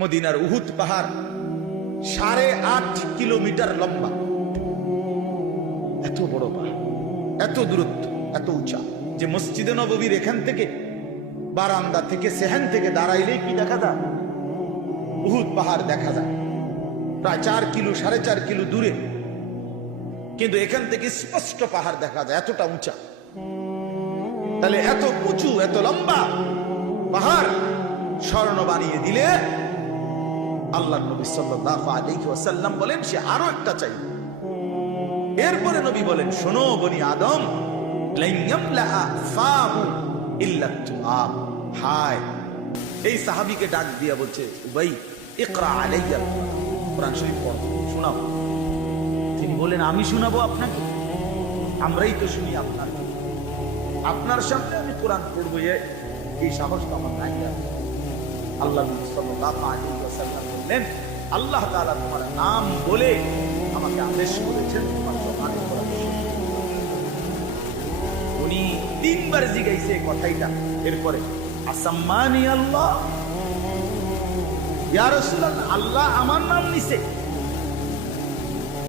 মদিনার উহুদ পাহাড় 8.5 কিলোমিটার লম্বা, এত বড় পাহাড়, এত দূরত্ব, এত উঁচা যে মসজিদে নববীর এখান থেকে বারান্দা থেকে সেহান থেকে দাঁড়াইলে কি দেখা যায়? উহুদ পাহাড় দেখা যায় প্রায় 4 কিলো 4.5 কিলো দূরে, কিন্তু এখান থেকে স্পষ্ট পাহাড় দেখা যায়, এতটা উঁচা। তাহলে এত উঁচু এত লম্বা পাহাড় স্বর্ণ বানিয়ে দিলে আল্লাহ নবী সাল্লাল্লাহু আলাইহি ওয়াসাল্লাম বলেন সে আরো একটা চাই। এরপরে নবী বলেন, শোনো বনি আদম, লা ইয়ামলা ফাহু ইল্লা তুআব। হায়, এই সাহাবীকে ডাক দিয়া বলছে, উবাই ইকরা আলাইয়া কোরআন শরীফ পড়ো, শোনাও। তিনি বলেন, আমি শোনাবো আপনাকে? আমরাই তো শুনি আপনার সামনে আমি কোরআন পড়বো, এই সাহস তো আমার নাই। আল্লাহ নবী সাল্লাল্লাহু আলাইহি ওয়াসাল্লাম বললেন, আল্লাহ তাআলা তোমার নাম বলে আমাকে আদেশ করেছেন তোমার জবানে কোরআন। উনি 3 বার জিজ্ঞাসা এই কথাইটা। এরপরে আসাম্মানি আল্লাহ, ইয়া রাসূলুল্লাহ, আল্লাহ আমার নাম নিছে?